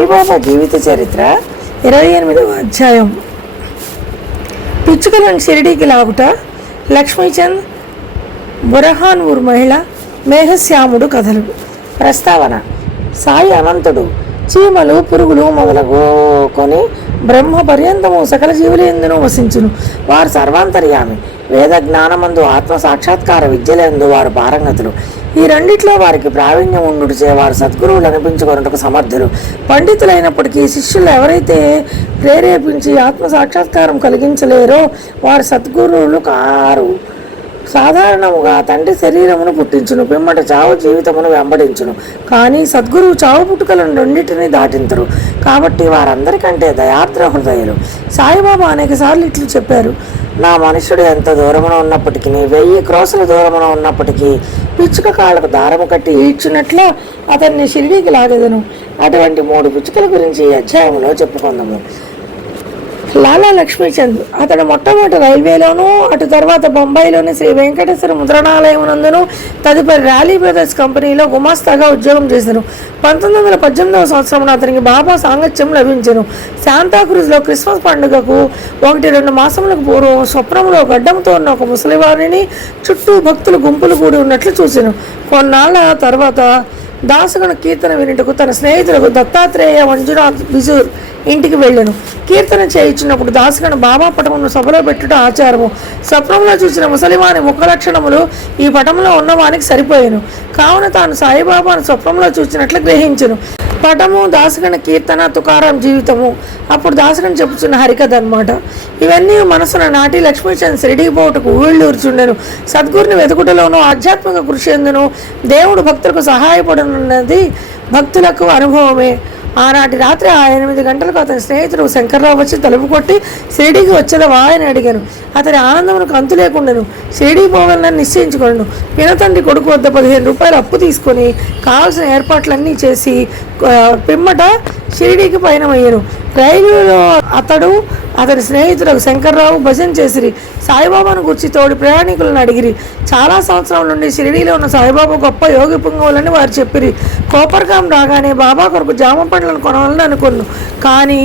సాయిబాబా జీవిత చరిత్ర ఇరవై ఎనిమిదవ అధ్యాయం. పిచ్చుకలను షిరిడీకి లాగుట లక్ష్మీచంద్ బురహాన్ మహిళ మేఘశ్యాముడు కథలు. ప్రస్తావన సాయి అనంతుడు చీమలు పురుగులు మొదలగు కొని బ్రహ్మ పర్యంతము సకల జీవులు ఎందును వసించును. వారు సర్వాంతర్యామి వేద జ్ఞానమందు ఆత్మ సాక్షాత్కార విద్యలందు వారు పారంగతులు. ఈ రెండిట్లో వారికి ప్రావీణ్యం ఉండుచే వారు సద్గురువులు అనిపించుకొనుటకు సమర్థులు. పండితులైనప్పటికీ శిష్యులు ఎవరైతే ప్రేరేపించి ఆత్మ సాక్షాత్కారం కలిగించలేరో వారు సద్గురువులు కారు. సాధారణముగా తండ్రి శరీరమును పుట్టించును పిమ్మట చావు జీవితమును వెంబడించును. కానీ సద్గురువు చావు పుట్టుకలను రెండింటిని దాటించరు కాబట్టి వారందరికంటే దయార్ద్ర హృదయులు. సాయిబాబా అనేక సార్లు ఇట్లు చెప్పారు నా మనుషుడు ఎంత దూరమున ఉన్నప్పటికీ వెయ్యి క్రోసుల దూరమున ఉన్నప్పటికీ పిచ్చుక కాళ్ళకు దారము కట్టి ఈడ్చినట్లు అతన్ని షిరిడీకి లాగెదను. అటువంటి మూడు పిచ్చుకల గురించి అధ్యాయంలో చెప్పుకుందాము. లాలా లక్ష్మీచంద్ అతడు మొట్టమొదటి రైల్వేలోనూ అటు తర్వాత బొంబాయిలోని శ్రీ వెంకటేశ్వర ముద్రణాలయం నందును తదుపరి ర్యాలీ బ్రదర్స్ కంపెనీలో గుమాస్తాగా ఉద్యోగం చేశారు. పంతొమ్మిది వందల పద్దెనిమిదవ సంవత్సరంలో అతనికి బాబా సాంగత్యం లభించను. శాంతాక్రూజ్లో క్రిస్మస్ పండుగకు ఒకటి రెండు మాసములకు పూర్వం స్వప్నంలో గడ్డంతో ఉన్న ఒక ముసలివారిని చుట్టూ భక్తులు గుంపులు కూడి ఉన్నట్లు చూశాను కొన్నాళ్ళ తర్వాత దాసుగణ కీర్తన వినుటకు తన స్నేహితులకు దత్తాత్రేయ మంజునాథ్ బిజూర్ ఇంటికి వెళ్ళాను. కీర్తన చేయించినప్పుడు దాసుగను బాబా పటమును సభలో పెట్టుట ఆచారము. స్వప్నంలో చూసిన ముసలివాని ముఖ లక్షణములు ఈ పటంలో ఉన్నవానికి సరిపోయాను. కావున తాను సాయిబాబాను స్వప్నంలో చూసినట్లు గ్రహించను. పటము దాసగణ కీర్తన తుకారం జీవితము. అప్పుడు దాసగణ చెప్పుచున్న హరికథ అనమాట ఇవన్నీ మనసున నాటి లక్ష్మీచంద్ షిరిడీకి పోవుటకు ఊళ్ళూర్చుండెను. సద్గురుని వెతుకుటలోనూ ఆధ్యాత్మిక కృషి ఎందును దేవుడు భక్తులకు సహాయపడనున్నది భక్తులకు అనుభవమే. ఆనాటి రాత్రి ఆ ఎనిమిది గంటలకు అతని స్నేహితుడు శంకర్రావు వచ్చి తలుపు కొట్టి షిరిడీకి వచ్చేదవా అని అడిగాను. అతని ఆనందమునకు అంతు లేకుండాను. షిరిడీ పోవాలని నిశ్చయించుకున్నాను పినతండ్రి కొడుకు వద్ద పదిహేను రూపాయలు అప్పు తీసుకొని కావాల్సిన ఏర్పాట్లన్నీ చేసి పిమ్మట షిరిడీకి పయనమయ్యాను. రైలులో అతడు అతని స్నేహితులకు శంకర్రావు భజన చేసిరి. సాయిబాబాను గుర్చి తోడి ప్రయాణికులను అడిగిరి. చాలా సంవత్సరాల నుండి షిరిడీలో ఉన్న సాయిబాబా గొప్ప యోగి పుంగవులని వారు చెప్పిరి. కోపర్గాం రాగానే బాబా కొరకు జామ పండ్లను కొనవాలని అనుకున్నాను కానీ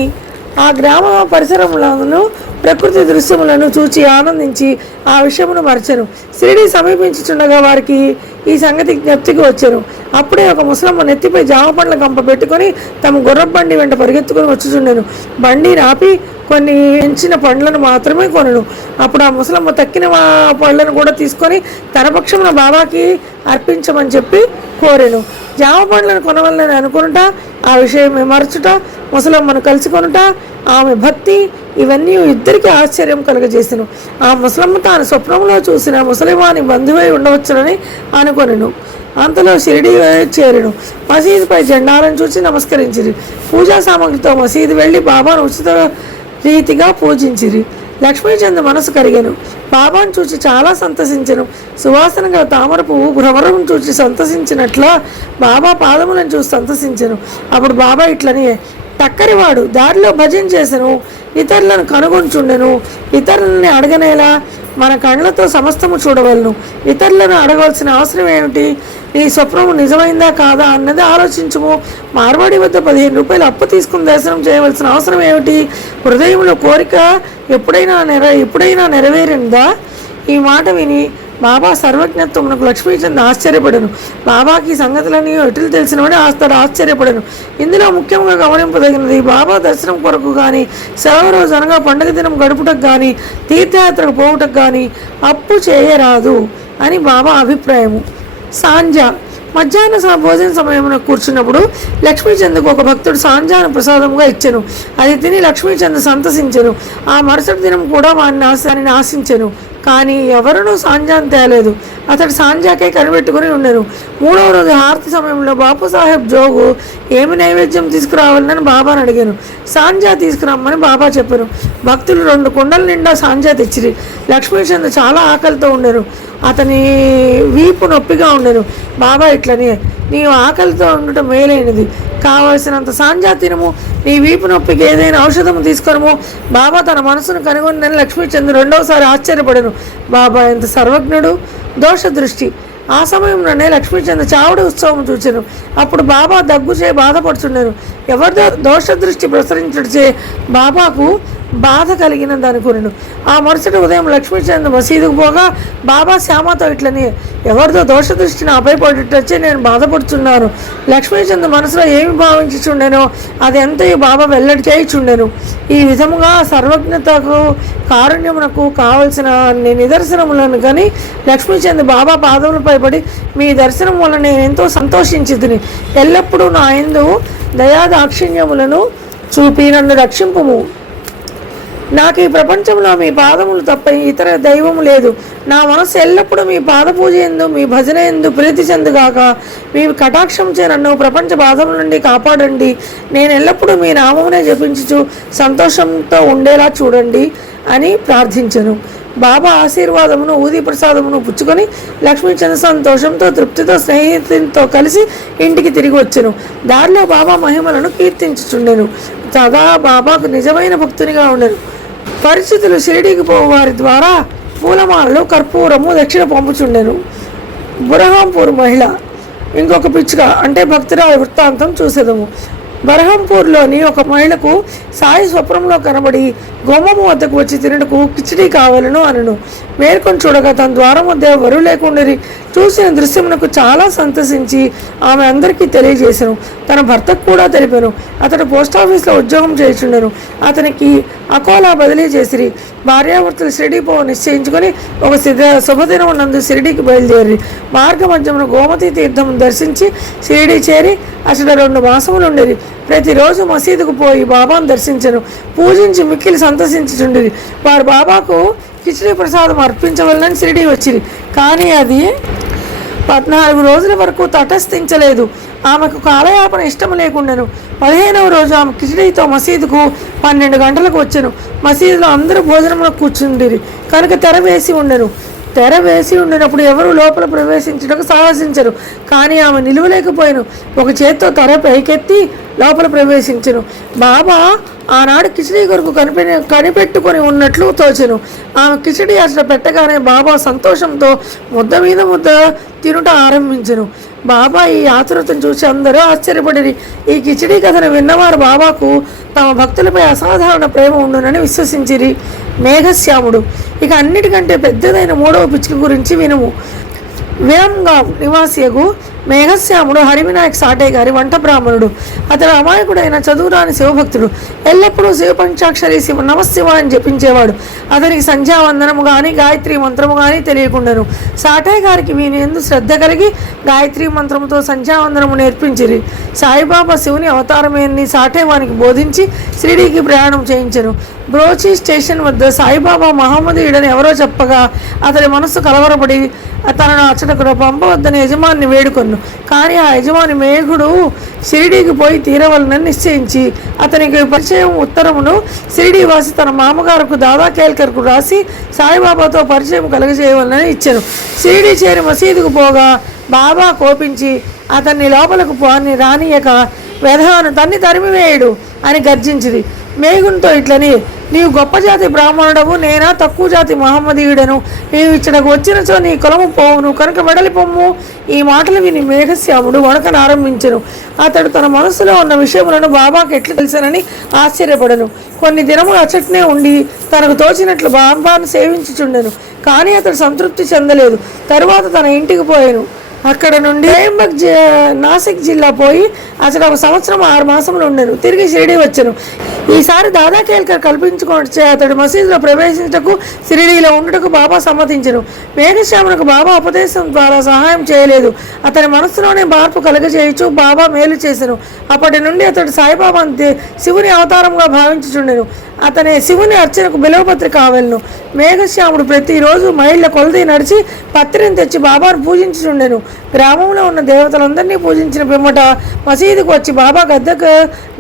ఆ గ్రామ పరిసరంలోనూ ప్రకృతి దృశ్యములను చూచి ఆనందించి ఆ విషయమును మరచను శిరిడి సమీపించుచుండగా వారికి ఈ సంగతి జ్ఞప్తికి వచ్చాను. అప్పుడే ఒక ముసలమ్మ నెత్తిపై జామ పండ్ల కంప పెట్టుకొని తమ గుర్రపు బండి వెంట పరిగెత్తుకొని వచ్చుచుండెను. బండి ఆపి కొన్ని ఎంచిన పండ్లను మాత్రమే కొనను. అప్పుడు ఆ ముసలమ్మ తక్కిన పళ్ళను కూడా తీసుకొని తన పక్షమున బాబాకి అర్పించమని చెప్పి కోరాను. జామ పండ్లను కొనవాలని అనుకునుట ఆ విషయం మరచుట ముసలమ్మను కలుసుకొనుట ఆమె భక్తి ఇవన్నీ ఇద్దరికి ఆశ్చర్యం కలుగజేసెను. ఆ ముసలమ్మ తాను స్వప్నంలో చూసిన ముసలిమాని బంధువై ఉండవచ్చునని అనుకొనెను. అంతలో షిరిడి చేరెను. మసీదుపై జెండాలను చూసి నమస్కరించిరి. పూజా సామాగ్రితో మసీదు వెళ్ళి బాబాను ఉచిత రీతిగా పూజించిరి. లక్ష్మీచంద్ మనసు కరిగాను. బాబాను చూసి చాలా సంతసించను. సువాసన గల తామర పువ్వు భ్రమరం చూసి సంతసించినట్లా బాబా పాదములను చూసి సంతసించను. అప్పుడు బాబా ఇట్లని టక్కరివాడు దారిలో భజన చేసెను. ఇతరులను కనుగొంచుండెను. ఇతరులని అడగనేలా మన కళ్ళతో సమస్తము చూడవలను. ఇతరులను అడగవలసిన అవసరం ఏమిటి? నీ స్వప్నము నిజమైందా కాదా అన్నది ఆలోచించుము. మార్వాడి వద్ద పదిహేను రూపాయలు అప్పు తీసుకుని దర్శనం చేయవలసిన అవసరం ఏమిటి? హృదయంలో కోరిక ఎప్పుడైనా నెర ఎప్పుడైనా నెరవేరిందా? ఈ మాట విని బాబా సర్వజ్ఞత్వమునకు లక్ష్మీచంద్ ఆశ్చర్యపడను. బాబాకి సంగతులన్నీ ఎటులు తెలిసినవని ఆస్తాడు ఆశ్చర్యపడను. ఇందులో ముఖ్యంగా గమనింపదగినది బాబా దర్శనం కొరకు కానీ సెలవు రోజు అనగా పండుగ దినం గడుపుటకు కానీ తీర్థయాత్రకు పోవుటకు కానీ అప్పు చేయరాదు అని బాబా అభిప్రాయము. సాంజా మధ్యాహ్న భోజన సమయంలో కూర్చున్నప్పుడు లక్ష్మీచంద్కు ఒక భక్తుడు సాంజాను ప్రసాదంగా ఇచ్చెను. అది తిని లక్ష్మీచంద్ సంతసించెను. ఆ మరుసటి దినం కూడా వారిని ఆశ ఆశించెను. కానీ ఎవరునూ సాంజాను తేలేదు. అతడు సాంజాకే కనిపెట్టుకుని ఉండెను. మూడవ రోజు హారతి సమయంలో బాపు సాహెబ్ జోగు ఏమి నైవేద్యం తీసుకురావాలని బాబాను అడిగాను. సాంజా తీసుకురమ్మని బాబా చెప్పారు. భక్తులు రెండు కుండల నిండా సాంజా తెచ్చిరి. లక్ష్మీచంద్ర చాలా ఆకలితో ఉండరు అతని వీపు నొప్పిగా ఉండేను. బాబా ఇట్లని. నీవు ఆకలితో ఉండటం మేలైనది. కావలసినంత సాంజా తినము. నీ వీపు నొప్పికి ఏదైనా ఔషధము తీసుకొనము. బాబా తన మనసును కనుగొని లక్ష్మీచంద్ రెండవసారి ఆశ్చర్యపడను. బాబా ఎంత సర్వజ్ఞుడు. దోష దృష్టి ఆ సమయంలోనే లక్ష్మీచంద్ర చావుడి ఉత్సవం చూచాను. అప్పుడు బాబా దగ్గుచే బాధపడుచుండేను. ఎవరిదో దోష దృష్టి ప్రసరించడిచే బాబాకు బాధ కలిగినది అనుకున్నాను ఆ మరుసటి ఉదయం లక్ష్మీచంద్ర మసీదుకు పోగా బాబా శ్యామతో ఇట్లని ఎవరిదో దోష దృష్టిని అభయపడేటచ్చే నేను బాధపడుతున్నాను లక్ష్మీచంద్ర మనసులో ఏమి భావించుచుండెనో అది ఎంతయో బాబా వెల్లడి చేయిచుండెను ఈ విధముగా సర్వజ్ఞతకు కారుణ్యమునకు కావలసిన అన్ని నిదర్శనములను కానీ లక్ష్మీచంద్ బాబా పాదములపై పడి మీ దర్శనం వల్ల నేను ఎంతో సంతోషించింది ఎల్లప్పుడూ నా ఎందు దయాదాక్షిణ్యములను చూపి నన్ను రక్షింపుము. నాకు ఈ ప్రపంచంలో మీ పాదములు తప్ప ఇతర దైవము లేదు. నా మనసు ఎల్లప్పుడూ మీ పాద పూజ ఎందు మీ భజన ఎందు ప్రీతి చెందుగాక. మీ కటాక్షంచే నన్ను ప్రపంచ బాధముల నుండి కాపాడండి. నేను ఎల్లప్పుడూ మీ నామమునే జపించుచు సంతోషంతో ఉండేలా చూడండి అని ప్రార్థించను. బాబా ఆశీర్వాదమును ఊది ప్రసాదమును పుచ్చుకొని లక్ష్మీచంద్ర సంతోషంతో తృప్తితో స్నేహితులతో కలిసి ఇంటికి తిరిగి వచ్చెను. దారిలో బాబా మహిమలను కీర్తించుచుండెను. సదా బాబాకు నిజమైన భక్తునిగా ఉండెను. పరిస్థితులు షిరిడీకి పోవారి వారి ద్వారా పూలమాలలు కర్పూరము దక్షిణ పంపుచుండెను. బురహాంపూర్ మహిళ ఇంకొక పిచ్చుక అంటే భక్తురాలి వృత్తాంతం చూసేదము. బరహంపూర్లోని ఒక మహిళకు సాయి స్వప్నంలో కనబడి గోమము వద్దకు వచ్చి తినటకు కిచిడి కావాలను అనను. మేల్కొని చూడగా తన ద్వారం వద్ద ఎవరూ లేకుండరి. చూసిన దృశ్యమునకు చాలా సంతసించి ఆమె అందరికీ తెలియజేశాను తన భర్తకు కూడా తెలిపాను. అతడు పోస్ట్ ఆఫీస్లో ఉద్యోగం చేయుచుండెను. అతనికి అకోలా బదిలీ చేసిరి. భార్యాభర్తలు షిరిడి పో నిశ్చయించుకొని ఒక శుభదినం నందు షిరిడీకి బయలుదేరి మార్గ మధ్యమున గోమతి తీర్థం దర్శించి షిరిడి చేరి అసలు రెండు మాసములు ఉండేది ప్రతిరోజు మసీదుకు పోయి బాబాను దర్శించను. పూజించి మిక్కిలి సంతసించుచుండేది వారు బాబాకు కిచిడి ప్రసాదం అర్పించవలనని షిరిడి వచ్చింది కానీ అది పద్నాలుగు రోజుల వరకు తటస్థించలేదు. ఆమెకు కాలయాపన ఇష్టం లేకుండాను. పదిహేనవ రోజు ఆమె కిచిడీతో మసీదుకు పన్నెండు గంటలకు వచ్చాను. మసీదులో అందరూ భోజనంలో కూర్చుండిరి. కనుక తెర వేసి ఉండను. తెర వేసి ఉండినప్పుడు ఎవరు లోపల ప్రవేశించడానికి సాహసించరు. కానీ ఆమె నిలువలేకపోయాను. ఒక చేత్తో తెర పైకెత్తి లోపల ప్రవేశించను. బాబా ఆనాడు కిచడీ కొరకు కనిపె కనిపెట్టుకొని ఉన్నట్లు తోచెను. ఆమె కిచడీ అసలు పెట్టగానే బాబా సంతోషంతో ముద్ద మీద ముద్ద తినుట ఆరంభించను. బాబా ఈ ఆతురతను చూసి అందరూ ఆశ్చర్యపడిరి. ఈ కిచడీ కథను విన్నవారు బాబాకు తమ భక్తులపై అసాధారణ ప్రేమ ఉండునని విశ్వసించిరి మేఘశ్యాముడు. ఇక అన్నిటికంటే పెద్దదైన మూడవ పిచ్చుక గురించి వినుము. విరంగా నివాసియగు మేఘశ్యాముడు హరివినాయక్ సాటే గారి వంట బ్రాహ్మణుడు. అతడు అమాయకుడైన చదువురాని శివభక్తుడు. ఎల్లప్పుడూ శివ పంచాక్షరి శివ నమశివ అని జపించేవాడు. అతనికి సంధ్యావందనము కానీ గాయత్రి మంత్రము కానీ తెలియకుండాను. సాటే గారికి వీని ఎందు శ్రద్ధ కలిగి గాయత్రి మంత్రముతో సంధ్యావందనము నేర్పించిరి. సాయిబాబా శివుని అవతారమేని సాటే వానికి బోధించి షిరిడీకి ప్రయాణం చేయించరు బ్రోచి స్టేషన్ వద్ద సాయిబాబా మహమ్మదీయుడని ఎవరో చెప్పగా అతని మనస్సు కలవరపడి తనను అచ్చటకు పంపవద్దని యజమాని వేడుకొను కానీ ఆ యజమాని మేఘుడు షిరిడీకి పోయి తీరవలనని నిశ్చయించి అతనికి పరిచయం ఉత్తరమును షిరిడీ వాసి తన మామగారుకు దాదా కేల్కర్కు రాసి సాయిబాబాతో పరిచయం కలుగజేయవలనని ఇచ్చాను. షిరిడీ చేరి మసీదుకు పోగా బాబా కోపించి అతన్ని లోపలకు పోని రానియక వెధవను తన్ని తరిమివేయుడు అని గర్జించింది మేఘునితో ఇట్లని నీవు గొప్ప జాతి బ్రాహ్మణుడవు నేనా తక్కువ జాతి మహమ్మదీయుడను. నీవు ఇచ్చడకు వచ్చినచో నీ కులము పోవును కనుక వెడలి పొమ్ము. ఈ మాటలు విని మేఘశ్యాముడు వణకను ఆరంభించను. అతడు తన మనసులో ఉన్న విషయములను బాబాకి ఎట్లు తెలిసానని ఆశ్చర్యపడను. కొన్ని దినములు అచ్చట్నే ఉండి తనకు తోచినట్లు బాబాను సేవించుచుండెను. కానీ అతడు సంతృప్తి చెందలేదు. తరువాత తన ఇంటికి పోయాను. అక్కడ నుండి రేంబక్ జి- నాసిక్ జిల్లా పోయి అసలు ఒక సంవత్సరం ఆరు మాసములు ఉండను. తిరిగి షిరిడి వచ్చాను. ఈసారి దాదా కేల్కర్ కల్పించుకొచ్చే అతడు మసీదులో ప్రవేశించటకు షిరిడీలో ఉండటకు బాబా సమ్మతించను. మేఘశ్యామునకు బాబా ఉపదేశం ద్వారా సహాయం చేయలేదు. అతని మనసులోనే మార్పు కలగజేయచ్చు బాబా మేలు చేశాను అప్పటి నుండి అతడు సాయిబాబా దే- శివుని అవతారంగా భావించుచుండెను. అతని శివుని అర్చనకు బిలవపత్రి కావలను మేఘశ్యాముడు ప్రతిరోజు మైళ్ళ కొలది నడిచి పత్రిని తెచ్చి బాబాను పూజించుండెను గ్రామంలో ఉన్న దేవతలందరినీ పూజించిన పిమ్మట మసీదుకు వచ్చి బాబా గద్దకు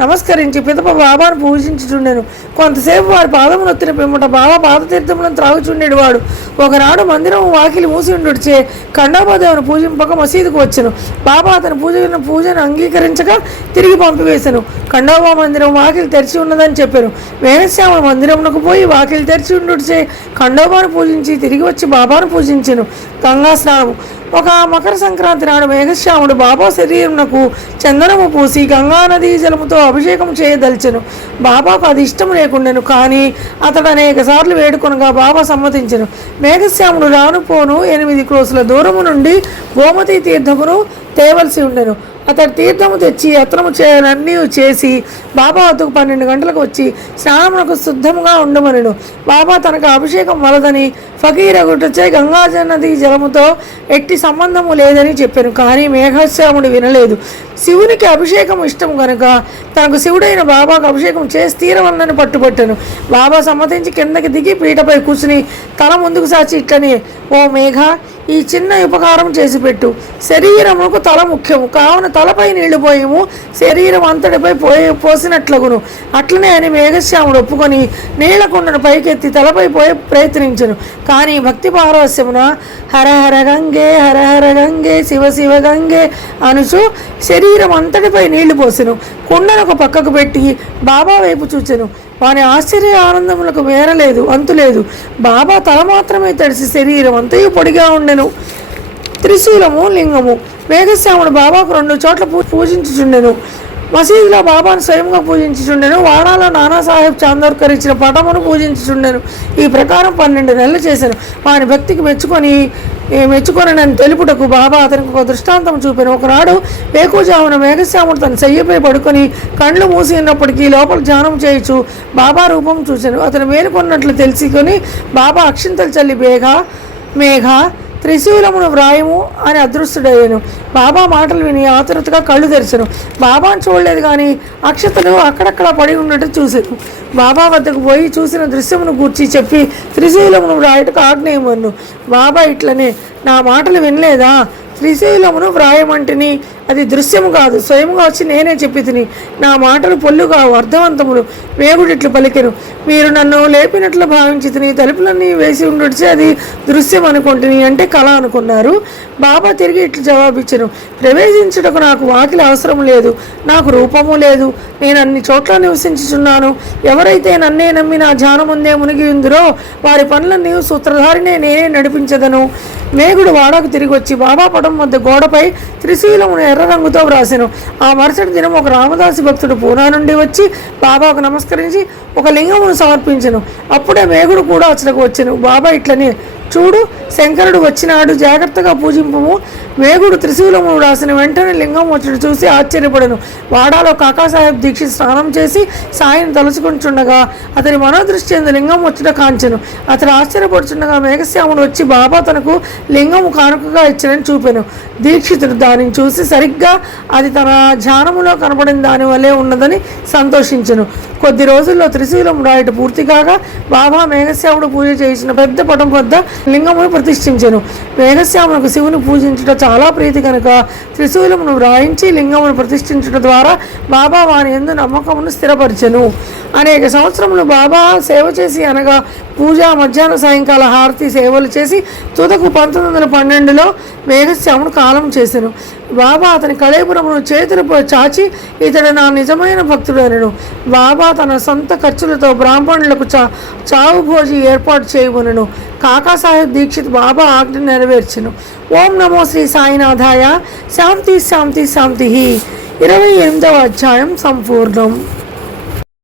నమస్కరించి పిదప బాబాను పూజించుచుండెను. కొంతసేపు వారి పాదము నొత్తిన పిమ్మట బాబా పాదతీర్థములను త్రాగుచుండేడు వాడు. ఒకనాడు మందిరం వాకిలి మూసి ఉండుడిచే ఖండాబాదేవుని పూజింపక మసీదుకు వచ్చెను. బాబా అతని పూజ పూజను అంగీకరించక తిరిగి పంపివేశాను ఖండోబా మందిరం వాకిలి తెరిచి ఉన్నదని చెప్పాను. మేము మేఘశ్యాముడు మందిరమునకు పోయి వాకిలి తెరిచి ఉండుడిచే ఖండోబాను పూజించి తిరిగి వచ్చి బాబాను పూజించెను. గంగా స్నానము. ఒక మకర సంక్రాంతి నాడు మేఘశ్యాముడు బాబా శరీరమునకు చందనము పూసి గంగా నదీ జలముతో అభిషేకం చేయదలిచెను. బాబాకు అది ఇష్టం లేకుండెను కానీ అతడు అనేక సార్లు వేడుకొనగా బాబా సమ్మతించెను. మేఘశ్యాముడు రాను పోను ఎనిమిది క్రోసుల దూరము నుండి గోమతి తీర్థమును తేవలసి ఉండెను. అతడు తీర్థము తెచ్చి యత్నము చేయాలన్నీ చేసి బాబా వద్దకు పన్నెండు గంటలకు వచ్చి స్నానమునకు శుద్ధముగా ఉండమనను. బాబా తనకు అభిషేకం వలదని ఫకీరగుటచే గంగాజ నది జలముతో ఎట్టి సంబంధము లేదని చెప్పాను కానీ మేఘశ్యాముడు వినలేదు. శివునికి అభిషేకం ఇష్టం కనుక తనకు శివుడైన బాబాకు అభిషేకం చేసి తీరవల్లని పట్టుబట్టాను. బాబా సమ్మతించి కిందకి దిగి పీటపై కూర్చుని తల ముందుకు సాచి ఇట్లనే ఓ మేఘ ఈ చిన్న ఉపకారం చేసి పెట్టు శరీరమునకు తల ముఖ్యము. కావున తలపై నీళ్ళు పోయము. శరీరం అంతటిపై పోయి పోసినట్లగును. అట్లనే అని మేఘశ్యాముడు ఒప్పుకొని నీళ్ళకుండను పైకెత్తి తలపై పోయి ప్రయత్నించను. కానీ భక్తి పారవస్యమున హర హర గంగే హర హర గంగే శివ శివ గంగే అనుచు శరీరం అంతటిపై నీళ్ళు పోసెను. కుండను ఒక పక్కకు పెట్టి బాబా వైపు చూచెను. వాని ఆశ్చర్య ఆనందములకు మేరలేదు అంతులేదు. బాబా తల మాత్రమే తడిసి శరీరం అంతయు పొడిగా ఉండెను. త్రిశూలము లింగము. మేఘశ్యాముడు బాబాకు రెండు చోట్ల పూ పూజించుచుండెను. మసీదులో బాబాను స్వయంగా పూజించుచుండెను వాడాలో నానాసాహెబ్ చాందోర్కర్ ఇచ్చిన పటమును పూజించుచుండెను. ఈ ప్రకారం పన్నెండు నెలలు చేశాను వాని భక్తికి మెచ్చుకొని మెచ్చుకొని నన్ను తెలుపుటకు బాబా అతనికి ఒక దృష్టాంతం చూపాను. ఒకనాడు వేకుజామున మేఘశ్యాముడు తన శయ్యపై పడుకొని కళ్ళు మూసి ఉన్నప్పటికీ లోపల ధ్యానం చేయొచ్చు బాబా రూపం చూశాను అతను మేలుకొన్నట్లు తెలుసుకొని బాబా అక్షింతలు చల్లి బేగా మేఘ త్రిశూలమును వ్రాయము అని అదృష్టుడయ్యాను బాబా మాటలు విని ఆతురతగా కళ్ళు తెరిచాను. బాబాను చూడలేదు కానీ అక్షతలు అక్కడక్కడ పడి ఉన్నట్టు చూశాను బాబా వద్దకు పోయి చూసిన దృశ్యమును గూర్చి చెప్పి త్రిశూలమును వ్రాయటకు ఆజ్ఞయమన్ను బాబా ఇట్లనే నా మాటలు వినలేదా? శ్రీశైలమును వ్రాయమంటిని అది దృశ్యము కాదు స్వయముగా వచ్చి నేనే చెప్పి తిని నా మాటలు పొల్లుగా అర్థవంతములు. వేగుడిట్లు పలికెను. మీరు నన్ను లేపినట్లు భావించి తిని తలుపులన్నీ వేసి ఉండొచ్చి అది దృశ్యం అనుకుంటుని అంటే కళ అనుకున్నారు. బాబా తిరిగి ఇట్లు జవాబిచ్చను. ప్రవేశించుటకు నాకు వాకిలి అవసరం లేదు నాకు రూపము లేదు. నేను అన్ని చోట్ల నివసించుచున్నాను. ఎవరైతే నన్నే నమ్మి నా ధ్యానం ముందే మునిగి ఉందిరో వారి పనులన్నీ సూత్రధారినే నేనే నడిపించదను. మేగుడు వాడకు తిరిగి వచ్చి బాబా పడం వద్ద గోడపై త్రిశూలమును ఎర్ర రంగుతో వ్రాసాను. ఆ మరుసటి దినం ఒక రామదాసి భక్తుడు పూనా నుండి వచ్చి బాబాకు నమస్కరించి ఒక లింగమును సమర్పించను. అప్పుడే మేఘుడు కూడా అచ్చటకు వచ్చాను. బాబా ఇట్లనే చూడు శంకరుడు వచ్చినాడు జాగ్రత్తగా పూజింపము. వేగుడు త్రిశూలము రాసిన వెంటనే లింగం వచ్చి చూసి ఆశ్చర్యపడను. వాడాలో కాకాసాహెబ్ దీక్షిత్ స్నానం చేసి సాయిని తలుచుకుంటుండగా అతని మనోదృష్టి ఎందు లింగం వచ్చుట కాంచెను. అతను ఆశ్చర్యపడుచుండగా మేఘశ్యాముడు వచ్చి బాబా తనకు లింగము కానుకగా ఇచ్చినని చూపెను. దీక్షితుడు దానిని చూసి సరిగ్గా అది తన ధ్యానములో కనపడిన దాని వల్లే ఉన్నదని సంతోషించెను. కొద్ది రోజుల్లో త్రిశూలం రాయట పూర్తి కాగా బాబా మేఘశ్యాముడు పూజ చేసిన పెద్ద పటం వద్ద లింగమును ప్రతిష్ఠించను. మేఘశ్యామునకు శివుని పూజించుట చాలా ప్రీతి కనుక. త్రిశూలమును వ్రాయించి లింగమును ప్రతిష్ఠించుట ద్వారా బాబా వాని ఎందు నమ్మకమును స్థిరపరచెను. అనేక సంవత్సరములు బాబా సేవ చేసి అనగా పూజ మధ్యాహ్న సాయంకాల హారతి సేవలు చేసి తుదకు పంతొమ్మిది వందల పన్నెండులో మేఘశ్యామును కాలం చేశాను బాబా అతని కళేపురమును చేతులు చాచి ఇతడు నా నిజమైన భక్తుడనను. బాబా తన సొంత ఖర్చులతో బ్రాహ్మణులకు చా చావు భోజి ఏర్పాటు చేయమనను కాకాసాహెబ్ దీక్షిత్ బాబా ఆజ్ఞ నెరవేర్చను. ఓం నమో శ్రీ సాయినాథాయ. శాంతి శాంతి శాంతి ఇరవై ఎనిమిదవ అధ్యాయం సంపూర్ణం.